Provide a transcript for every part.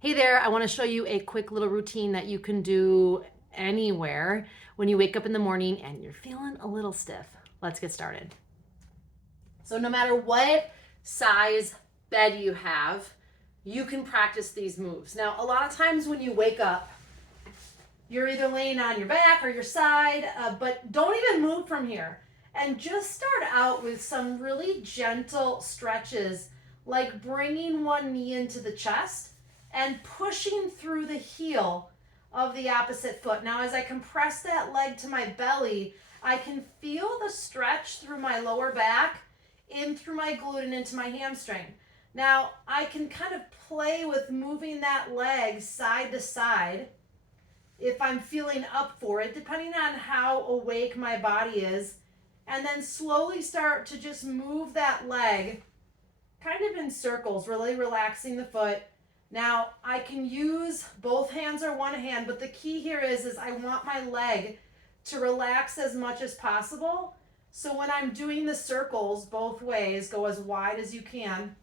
Hey there, I want to show you a quick little routine that you can do anywhere when you wake up in the morning and you're feeling a little stiff. Let's get started. So, no matter what size bed you have, you can practice these moves. Now, a lot of times when you wake up, you're either laying on your back or your side, but don't even move from here. And just start out with some really gentle stretches, like bringing one knee into the chest and pushing through the heel of the opposite foot. Now, as I compress that leg to my belly, I can feel the stretch through my lower back, in through my glute, and into my hamstring. Now, I can kind of play with moving that leg side to side if I'm feeling up for it, depending on how awake my body is, and then slowly start to just move that leg kind of in circles, really relaxing the foot. Now, I can use both hands or one hand, but the key here is I want my leg to relax as much as possible. So when I'm doing the circles both ways, go as wide as you can.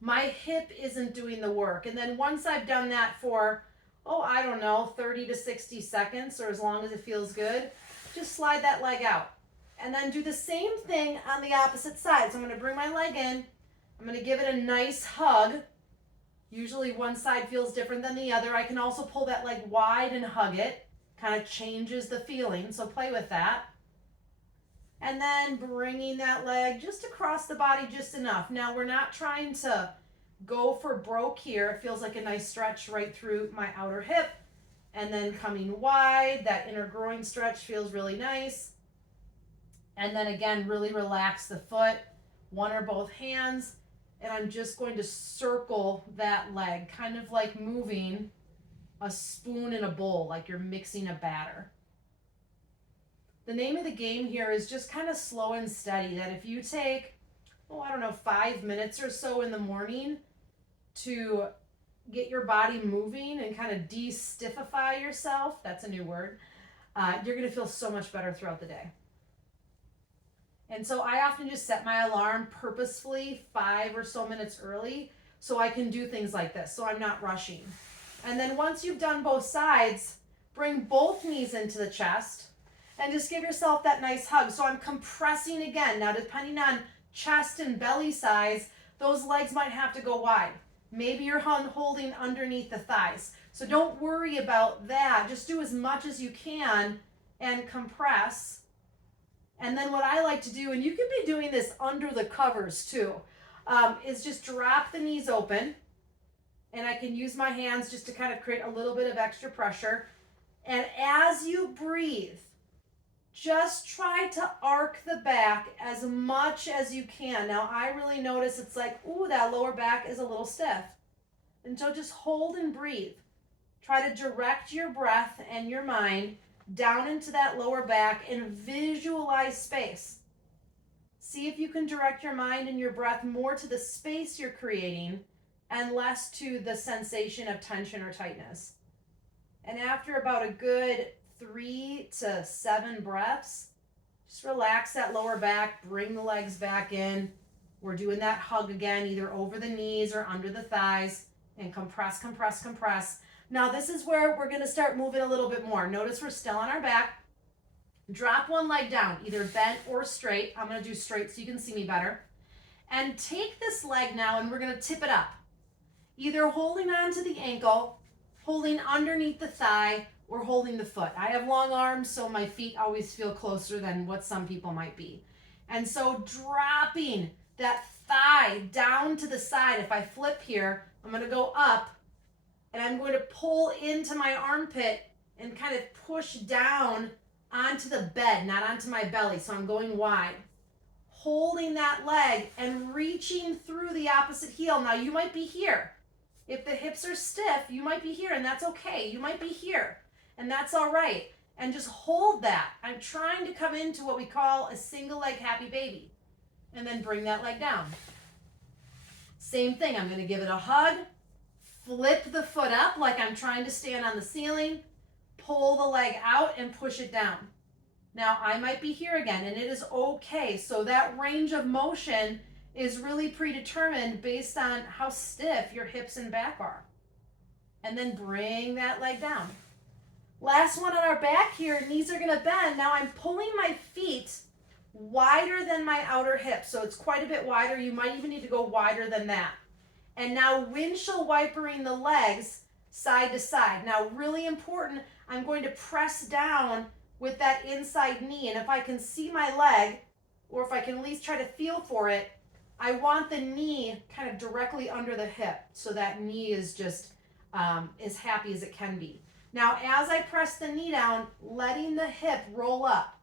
My hip isn't doing the work. And then once I've done that for, I don't know, 30 to 60 seconds, or as long as it feels good, just slide that leg out. And then do the same thing on the opposite side. So I'm going to bring my leg in. I'm going to give it a nice hug. Usually one side feels different than the other. I can also pull that leg wide and hug it. Kind of changes the feeling, so play with that. And then bringing that leg just across the body just enough. Now, we're not trying to go for broke here. It feels like a nice stretch right through my outer hip. And then coming wide, that inner groin stretch feels really nice. And then again, really relax the foot, one or both hands. And I'm just going to circle that leg, kind of like moving a spoon in a bowl, like you're mixing a batter. The name of the game here is just kind of slow and steady, that if you take, 5 minutes or so in the morning to get your body moving and kind of de-stiffify yourself, that's a new word, you're going to feel so much better throughout the day. And so I often just set my alarm purposefully 5 or so minutes early so I can do things like this, so I'm not rushing. And then once you've done both sides, bring both knees into the chest and just give yourself that nice hug. So I'm compressing again. Now, depending on chest and belly size, those legs might have to go wide. Maybe you're holding underneath the thighs. So don't worry about that. Just do as much as you can and compress. And then what I like to do, and you can be doing this under the covers too, is just drop the knees open. And I can use my hands just to kind of create a little bit of extra pressure. And as you breathe, just try to arc the back as much as you can. Now, I really notice it's like, that lower back is a little stiff. And so just hold and breathe. Try to direct your breath and your mind down into that lower back and visualize space. See if you can direct your mind and your breath more to the space you're creating and less to the sensation of tension or tightness. And after about a good 3 to 7 breaths, just relax that lower back, bring the legs back in. We're doing that hug again, either over the knees or under the thighs, and compress, compress, compress. Now this is where we're gonna start moving a little bit more. Notice we're still on our back. Drop one leg down, either bent or straight. I'm gonna do straight so you can see me better. And take this leg now and we're gonna tip it up. Either holding onto the ankle, holding underneath the thigh, or holding the foot. I have long arms, so my feet always feel closer than what some people might be. And so dropping that thigh down to the side. If I flip here, I'm going to go up and I'm going to pull into my armpit and kind of push down onto the bed, not onto my belly. So I'm going wide. Holding that leg and reaching through the opposite heel. Now you might be here. If the hips are stiff, you might be here, and that's okay. You might be here, and that's all right. And just hold that. I'm trying to come into what we call a single leg happy baby. And then bring that leg down. Same thing. I'm going to give it a hug. Flip the foot up like I'm trying to stand on the ceiling. Pull the leg out and push it down. Now, I might be here again, and it is okay. So that range of motion is really predetermined based on how stiff your hips and back are. And then bring that leg down. Last one on our back here, knees are gonna bend. Now I'm pulling my feet wider than my outer hip. So it's quite a bit wider. You might even need to go wider than that. And now windshield wipering the legs side to side. Now really important, I'm going to press down with that inside knee. And if I can see my leg, or if I can at least try to feel for it, I want the knee kind of directly under the hip. So that knee is just as happy as it can be. Now, as I press the knee down, letting the hip roll up,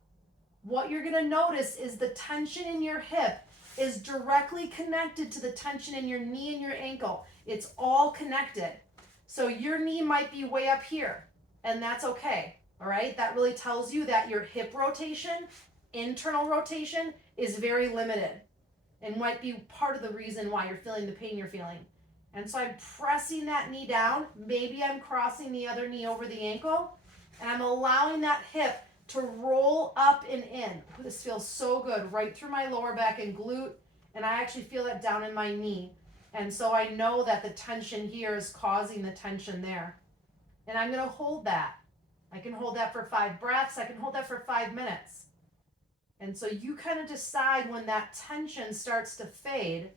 what you're going to notice is the tension in your hip is directly connected to the tension in your knee and your ankle. It's all connected. So your knee might be way up here, and that's okay. All right? That really tells you that your hip rotation, internal rotation, is very limited and might be part of the reason why you're feeling the pain you're feeling. And so I'm pressing that knee down. Maybe I'm crossing the other knee over the ankle, and I'm allowing that hip to roll up and in. Ooh, this feels so good, right through my lower back and glute, and I actually feel that down in my knee. And so I know that the tension here is causing the tension there. And I'm gonna hold that. I can hold that for 5 breaths. I can hold that for 5 minutes. And so you kind of decide when that tension starts to fade.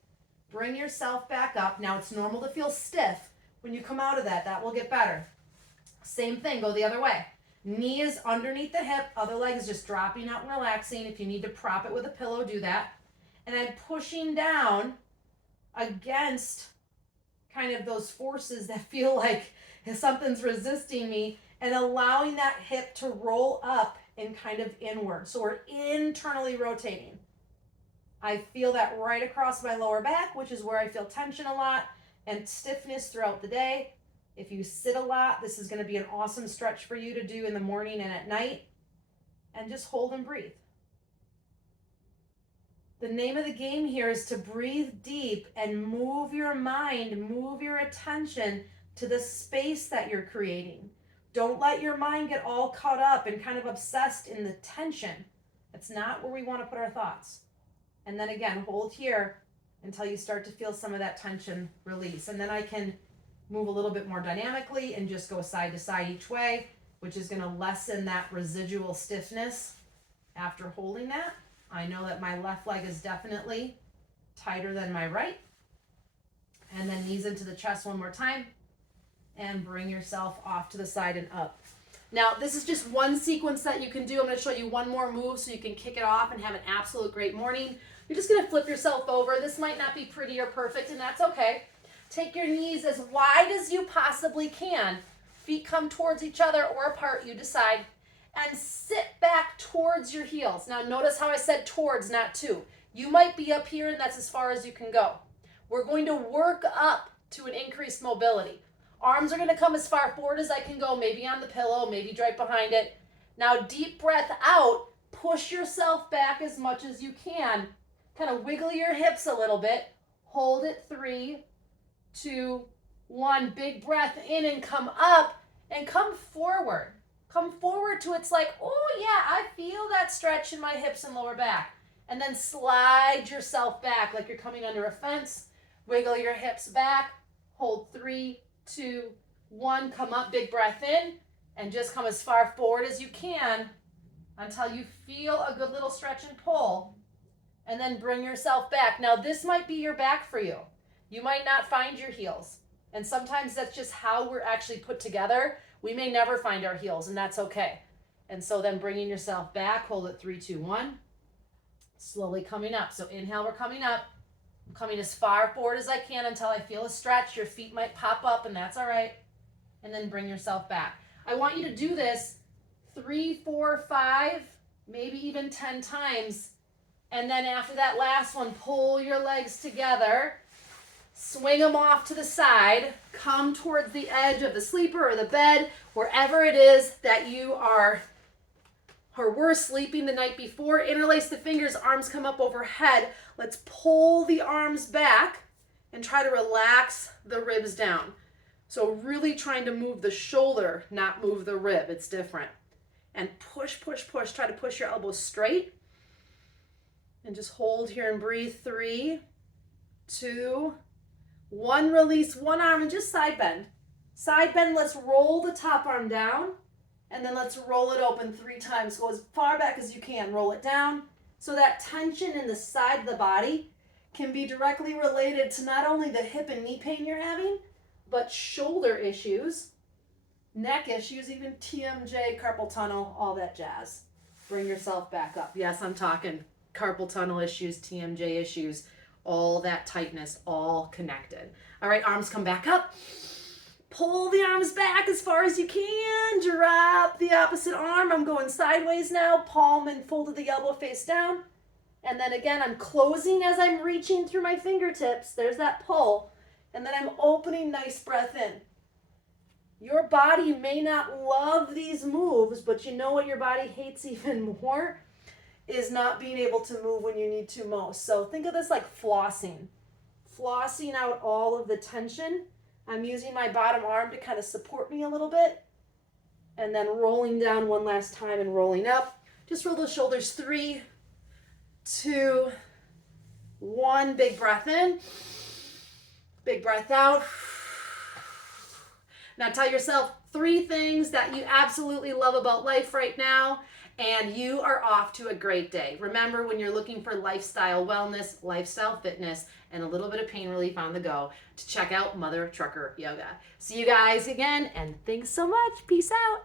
Bring yourself back up. Now it's normal to feel stiff when you come out of that. That will get better. Same thing, go the other way. Knee is underneath the hip, other leg is just dropping out and relaxing. If you need to prop it with a pillow, do that. And I'm pushing down against kind of those forces that feel like something's resisting me, and allowing that hip to roll up and kind of inward. So we're internally rotating. I feel that right across my lower back, which is where I feel tension a lot and stiffness throughout the day. If you sit a lot, this is going to be an awesome stretch for you to do in the morning and at night. And just hold and breathe. The name of the game here is to breathe deep and move your mind, move your attention to the space that you're creating. Don't let your mind get all caught up and kind of obsessed in the tension. That's not where we want to put our thoughts. And then again, hold here until you start to feel some of that tension release. And then I can move a little bit more dynamically and just go side to side each way, which is going to lessen that residual stiffness after holding that. I know that my left leg is definitely tighter than my right. And then knees into the chest one more time. And bring yourself off to the side and up. Now, this is just one sequence that you can do. I'm going to show you one more move so you can kick it off and have an absolute great morning. You're just going to flip yourself over. This might not be pretty or perfect, and that's okay. Take your knees as wide as you possibly can. Feet come towards each other or apart, you decide. And sit back towards your heels. Now, notice how I said towards, not to. You might be up here, and that's as far as you can go. We're going to work up to an increased mobility. Arms are going to come as far forward as I can go, maybe on the pillow, maybe right behind it. Now, deep breath out. Push yourself back as much as you can. Kind of wiggle your hips a little bit. Hold it. 3, 2, 1. Big breath in and come up and come forward. Come forward to it's like, oh yeah, I feel that stretch in my hips and lower back. And then slide yourself back like you're coming under a fence. Wiggle your hips back. Hold 3, 2, 1. Come up, big breath in, and just come as far forward as you can until you feel a good little stretch and pull. And then bring yourself back. Now, this might be your back for you. You might not find your heels. And sometimes that's just how we're actually put together. We may never find our heels, and that's okay. And so then bringing yourself back, hold it 3, 2, 1. Slowly coming up. So inhale, we're coming up. I'm coming as far forward as I can until I feel a stretch. Your feet might pop up, and that's all right. And then bring yourself back. I want you to do this 3, 4, 5, maybe even 10 times. And then after that last one, pull your legs together. Swing them off to the side. Come towards the edge of the sleeper or the bed, wherever it is that you are or were sleeping the night before. Interlace the fingers, arms come up overhead. Let's pull the arms back and try to relax the ribs down. So really trying to move the shoulder, not move the rib. It's different. And push, push, push. Try to push your elbows straight. And just hold here and breathe. 3, 2, 1. Release one arm and just side bend. Side bend, let's roll the top arm down, and then let's roll it open 3 times. Go as far back as you can. Roll it down. So that tension in the side of the body can be directly related to not only the hip and knee pain you're having, but shoulder issues, neck issues, even TMJ, carpal tunnel, all that jazz. Bring yourself back up. Yes, I'm talking carpal tunnel issues, TMJ issues, all that tightness, all connected. All right, arms come back up. Pull the arms back as far as you can. Drop the opposite arm. I'm going sideways now. Palm and folded the elbow face down. And then again, I'm closing as I'm reaching through my fingertips. There's that pull. And then I'm opening, nice breath in. Your body may not love these moves, but you know what your body hates even more is not being able to move when you need to most. So think of this like flossing. Flossing out all of the tension. I'm using my bottom arm to kind of support me a little bit. And then rolling down one last time and rolling up. Just roll the shoulders. 3, 2, 1. Big breath in. Big breath out. Now tell yourself 3 things that you absolutely love about life right now, and you are off to a great day. Remember, when you're looking for lifestyle wellness, lifestyle fitness, and a little bit of pain relief on the go, to check out Mother Trucker Yoga. See you guys again, and thanks so much. Peace out.